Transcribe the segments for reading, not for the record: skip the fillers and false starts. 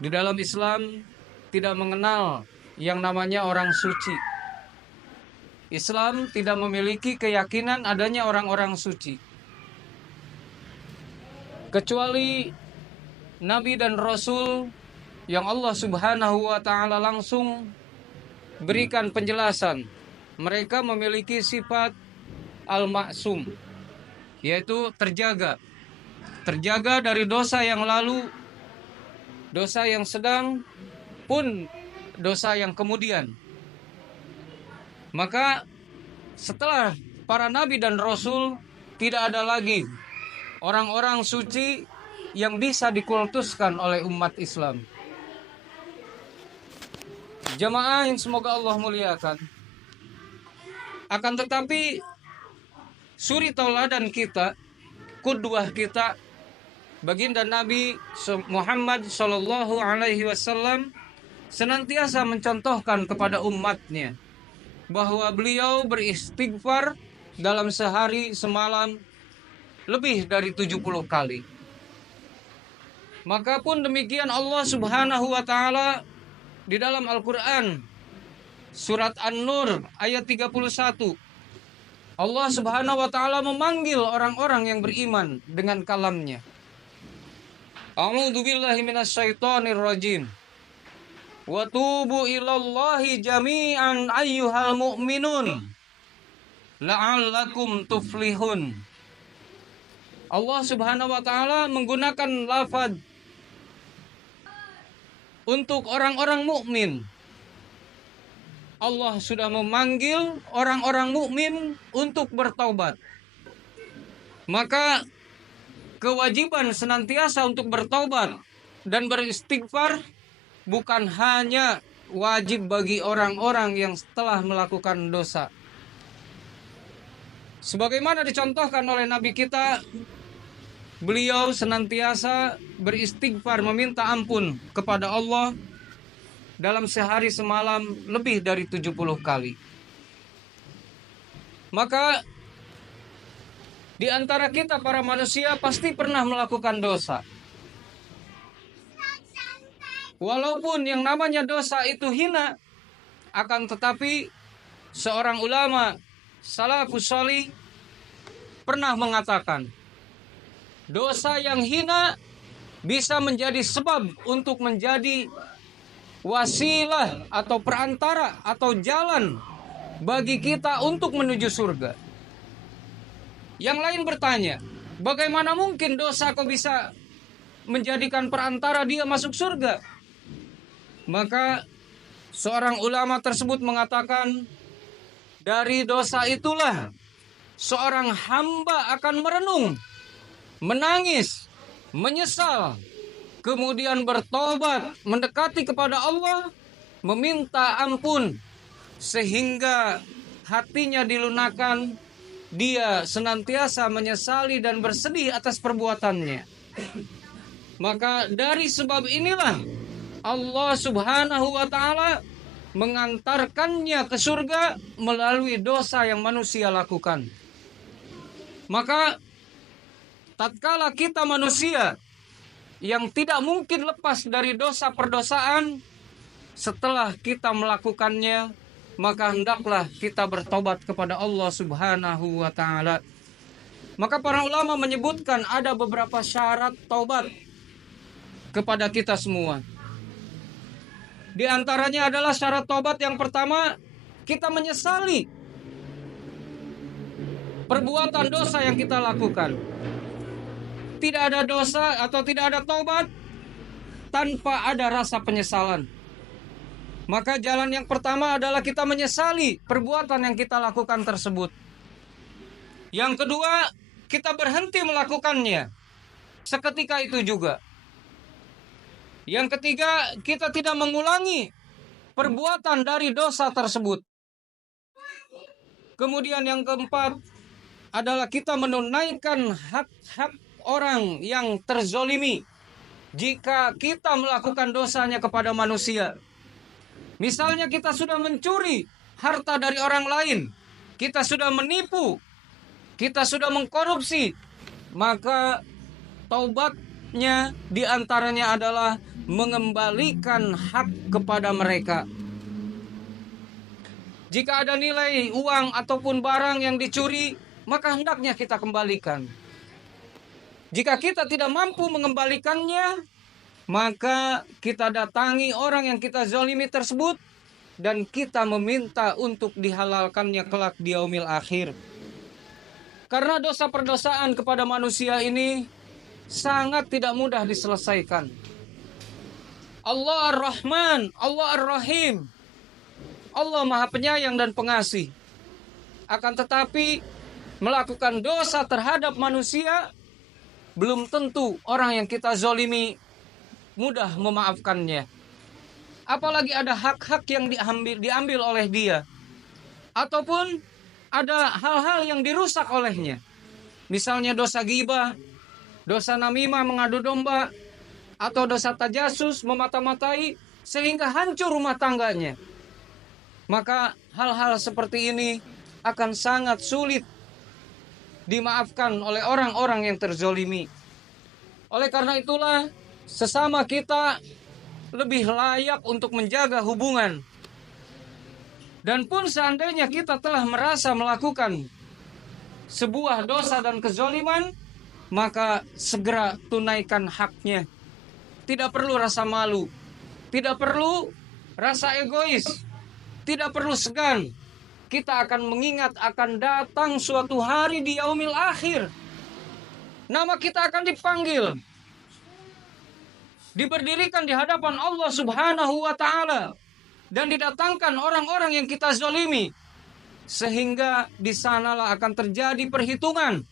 Di dalam Islam tidak mengenal yang namanya orang suci. Islam tidak memiliki keyakinan adanya orang-orang suci. Kecuali Nabi dan Rasul yang Allah Subhanahu wa Ta'ala langsung berikan penjelasan. Mereka memiliki sifat al-ma'sum, yaitu terjaga dari dosa yang lalu, dosa yang sedang, pun dosa yang kemudian. Maka setelah para nabi dan rasul, tidak ada lagi orang-orang suci yang bisa dikultuskan oleh umat Islam. Jamaah yang semoga Allah muliakan. Akan tetapi suri tauladan kita, qudwah kita, baginda Nabi Muhammad sallallahu alaihi wasallam senantiasa mencontohkan kepada umatnya bahwa beliau beristighfar dalam sehari semalam lebih dari 70 kali. Maka pun demikian Allah Subhanahu wa Ta'ala di dalam Al-Quran surat An-Nur ayat 31, Allah Subhanahu wa Ta'ala memanggil orang-orang yang beriman dengan kalamnya. A'udzu billahi minasyaitonir rajim. Wa tubu ilallahi jami'an ayyuhal mu'minun la'allakum tuflihun. Allah Subhanahu wa Ta'ala menggunakan lafaz untuk orang-orang mukmin. Allah sudah memanggil orang-orang mukmin untuk bertaubat. Maka kewajiban senantiasa untuk bertaubat dan beristighfar bukan hanya wajib bagi orang-orang yang telah melakukan dosa. Sebagaimana dicontohkan oleh Nabi kita, beliau senantiasa beristighfar, meminta ampun kepada Allah dalam sehari semalam lebih dari 70 kali. Maka di antara kita para manusia pasti pernah melakukan dosa. Walaupun yang namanya dosa itu hina, akan tetapi seorang ulama salafus shalih pernah mengatakan, dosa yang hina bisa menjadi sebab untuk menjadi wasilah atau perantara atau jalan bagi kita untuk menuju surga. Yang lain bertanya, bagaimana mungkin dosa kok bisa menjadikan perantara dia masuk surga? Maka seorang ulama tersebut mengatakan, dari dosa itulah seorang hamba akan merenung, menangis, menyesal, kemudian bertobat, mendekati kepada Allah, meminta ampun, sehingga hatinya dilunakkan, dia senantiasa menyesali dan bersedih atas perbuatannya. Maka dari sebab inilah Allah Subhanahu wa Ta'ala mengantarkannya ke surga melalui dosa yang manusia lakukan. Maka tatkala kita manusia yang tidak mungkin lepas dari dosa perdosaan, setelah kita melakukannya, maka hendaklah kita bertobat kepada Allah Subhanahu wa Ta'ala. Maka para ulama menyebutkan ada beberapa syarat taubat kepada kita semua. Di antaranya adalah syarat taubat yang pertama, kita menyesali perbuatan dosa yang kita lakukan. Tidak ada dosa atau tidak ada taubat tanpa ada rasa penyesalan. Maka jalan yang pertama adalah kita menyesali perbuatan yang kita lakukan tersebut. Yang kedua, kita berhenti melakukannya seketika itu juga. Yang ketiga, kita tidak mengulangi perbuatan dari dosa tersebut. Kemudian yang keempat adalah kita menunaikan hak-hak orang yang terzolimi jika kita melakukan dosanya kepada manusia. Misalnya kita sudah mencuri harta dari orang lain, kita sudah menipu, kita sudah mengkorupsi, maka taubat adabnya diantaranya adalah mengembalikan hak kepada mereka. Jika ada nilai uang ataupun barang yang dicuri, maka hendaknya kita kembalikan. Jika kita tidak mampu mengembalikannya, maka kita datangi orang yang kita zalimi tersebut dan kita meminta untuk dihalalkannya kelak di yaumil akhir. Karena dosa perdosaan kepada manusia ini sangat tidak mudah diselesaikan. Allah Ar-Rahman, Allah Ar-Rahim, Allah Maha Penyayang dan Pengasih. Akan tetapi melakukan dosa terhadap manusia, belum tentu orang yang kita zalimi mudah memaafkannya. Apalagi ada hak-hak yang diambil oleh dia, ataupun ada hal-hal yang dirusak olehnya. Misalnya dosa ghibah, dosa namimah mengadu domba, atau dosa tajasus memata-matai sehingga hancur rumah tangganya. Maka hal-hal seperti ini akan sangat sulit dimaafkan oleh orang-orang yang terzolimi. Oleh karena itulah sesama kita lebih layak untuk menjaga hubungan. Dan pun seandainya kita telah merasa melakukan sebuah dosa dan kezoliman, maka segera tunaikan haknya. Tidak perlu rasa malu, tidak perlu rasa egois, tidak perlu segan. Kita akan mengingat akan datang suatu hari di yaumil akhir. Nama kita akan dipanggil, diberdirikan di hadapan Allah Subhanahu wa ta'ala, dan didatangkan orang-orang yang kita zalimi, sehingga di sanalah akan terjadi perhitungan.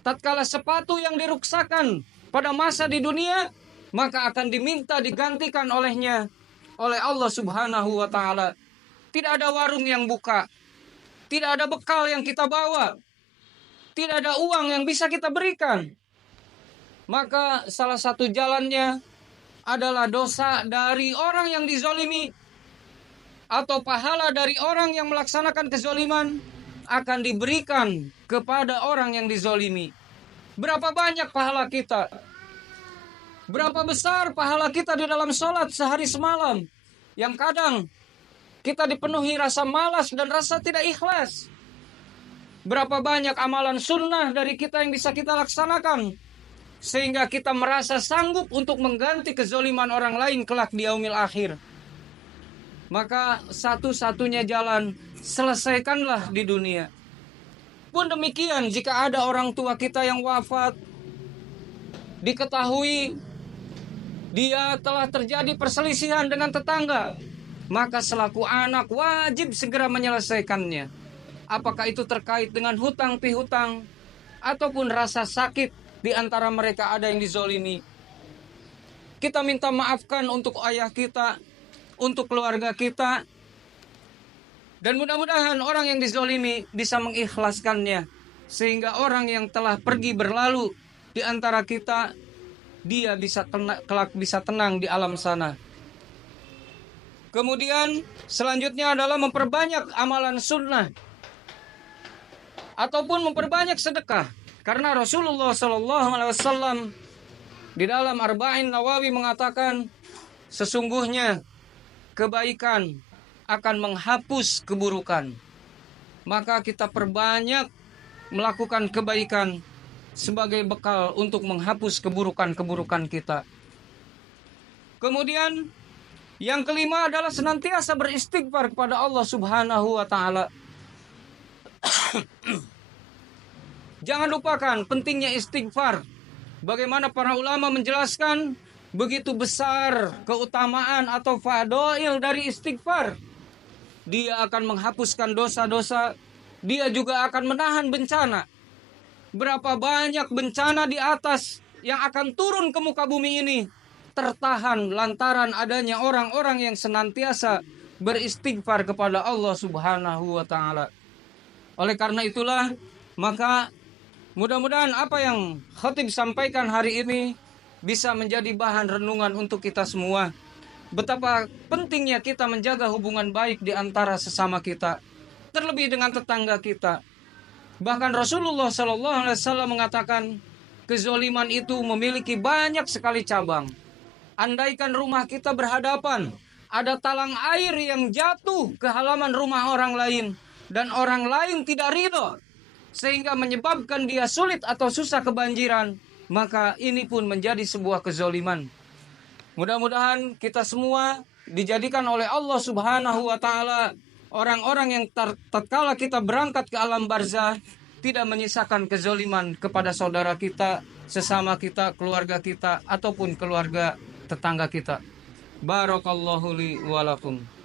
Tatkala sepatu yang diruksakan pada masa di dunia, maka akan diminta digantikan olehnya oleh Allah Subhanahu wa ta'ala. Tidak ada warung yang buka, tidak ada bekal yang kita bawa, tidak ada uang yang bisa kita berikan. Maka salah satu jalannya adalah dosa dari orang yang dizolimi, atau pahala dari orang yang melaksanakan kezoliman akan diberikan kepada orang yang dizolimi. Berapa banyak pahala kita? Berapa besar pahala kita di dalam sholat sehari semalam, yang kadang kita dipenuhi rasa malas dan rasa tidak ikhlas. Berapa banyak amalan sunnah dari kita yang bisa kita laksanakan, sehingga kita merasa sanggup untuk mengganti kezoliman orang lain kelak di yaumil akhir. Maka satu-satunya jalan, selesaikanlah di dunia. Pun demikian, jika ada orang tua kita yang wafat, diketahui dia telah terjadi perselisihan dengan tetangga, maka selaku anak wajib segera menyelesaikannya. Apakah itu terkait dengan hutang pihutang, ataupun rasa sakit di antara mereka ada yang dizolimi. Kita minta maafkan untuk ayah kita, untuk keluarga kita, dan mudah-mudahan orang yang dizolimi bisa mengikhlaskannya, sehingga orang yang telah pergi berlalu di antara kita, dia kelak bisa tenang di alam sana. Kemudian selanjutnya adalah memperbanyak amalan sunnah, ataupun memperbanyak sedekah. Karena Rasulullah SAW di dalam Arba'in Nawawi mengatakan, sesungguhnya kebaikan akan menghapus keburukan. Maka kita perbanyak melakukan kebaikan sebagai bekal untuk menghapus keburukan-keburukan kita. Kemudian yang kelima adalah senantiasa beristighfar kepada Allah Subhanahu wa ta'ala. Jangan lupakan pentingnya istighfar. Bagaimana para ulama menjelaskan begitu besar keutamaan atau fadail dari istighfar. Dia akan menghapuskan dosa-dosa, dia juga akan menahan bencana. Berapa banyak bencana di atas yang akan turun ke muka bumi ini tertahan lantaran adanya orang-orang yang senantiasa beristighfar kepada Allah Subhanahu wa ta'ala. Oleh karena itulah, maka mudah-mudahan apa yang khatib sampaikan hari ini bisa menjadi bahan renungan untuk kita semua. Betapa pentingnya kita menjaga hubungan baik di antara sesama kita, terlebih dengan tetangga kita. Bahkan Rasulullah SAW mengatakan, kezoliman itu memiliki banyak sekali cabang. Andaikan rumah kita berhadapan, ada talang air yang jatuh ke halaman rumah orang lain, dan orang lain tidak ridho, sehingga menyebabkan dia sulit atau susah kebanjiran, maka ini pun menjadi sebuah kezoliman. Mudah-mudahan kita semua dijadikan oleh Allah Subhanahu wa Ta'ala orang-orang yang tatkala kita berangkat ke alam barzah tidak menyisakan kezoliman kepada saudara kita, sesama kita, keluarga kita, ataupun keluarga tetangga kita. Barakallahu li wa lakum.